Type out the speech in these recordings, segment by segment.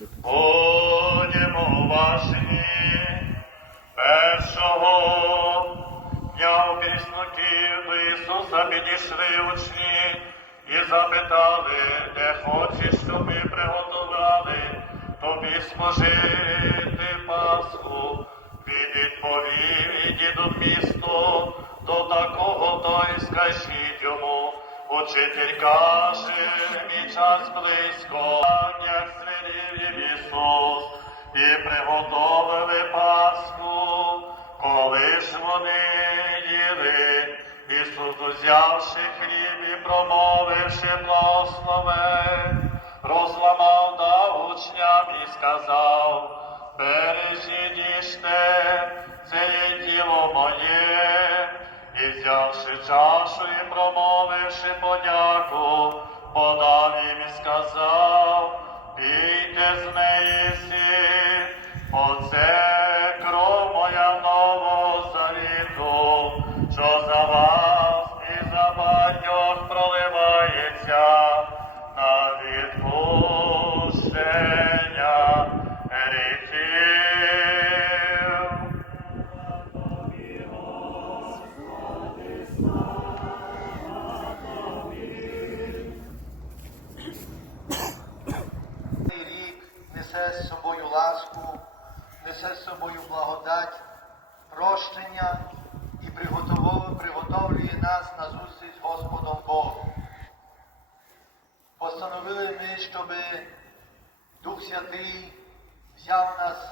Будемо уважні першого дня у пісноків до Ісуса підійшли учні і запитали, де хочеш, щоб ми приготували тобі спожити Пасху. Він відповів, ідіть до місто, до такого то й йому. Учитель каже, мій час близько, як звелів Ісус, і приготовили Пасху, коли ж вони їли, Ісус, узявши хліб і промовивши благословень, розламав да учням і сказав, бережіть їжте, взявши чашу і промовивши подяку, подав їм і сказав, пійте з неї всі, оце кров моя нового завіту, що за несе з собою ласку, несе з собою благодать, прощення і приготовлює нас на зустріч з Господом Богом. Постановили ми, щоб Дух Святий взяв нас,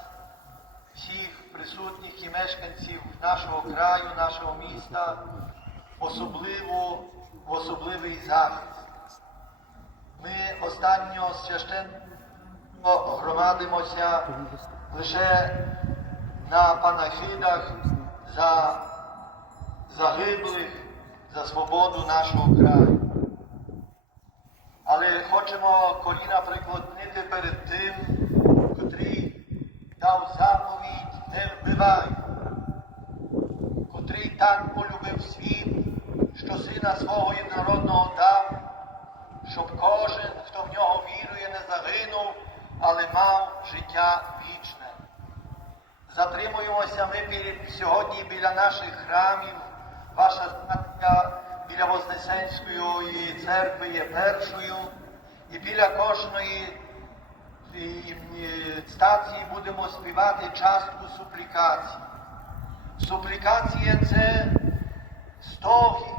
всіх присутніх і мешканців нашого краю, нашого міста, особливо в особливий захист. Ми останнього священно громадимося лише на панахидах за загиблих, за свободу нашого краю. Але хочемо коліна приклонити перед тим, котрий дав заповідь не вбивай, котрий так полюбив світ, що сина свого єдинородного дав, щоб кожен, хто в нього вірує, мав життя вічне. Затримуємося ми сьогодні біля наших храмів. Ваша статка біля Вознесенської церкви є першою, і біля кожної і, і, стації будемо співати частку суплікації. Суплікація це стоги,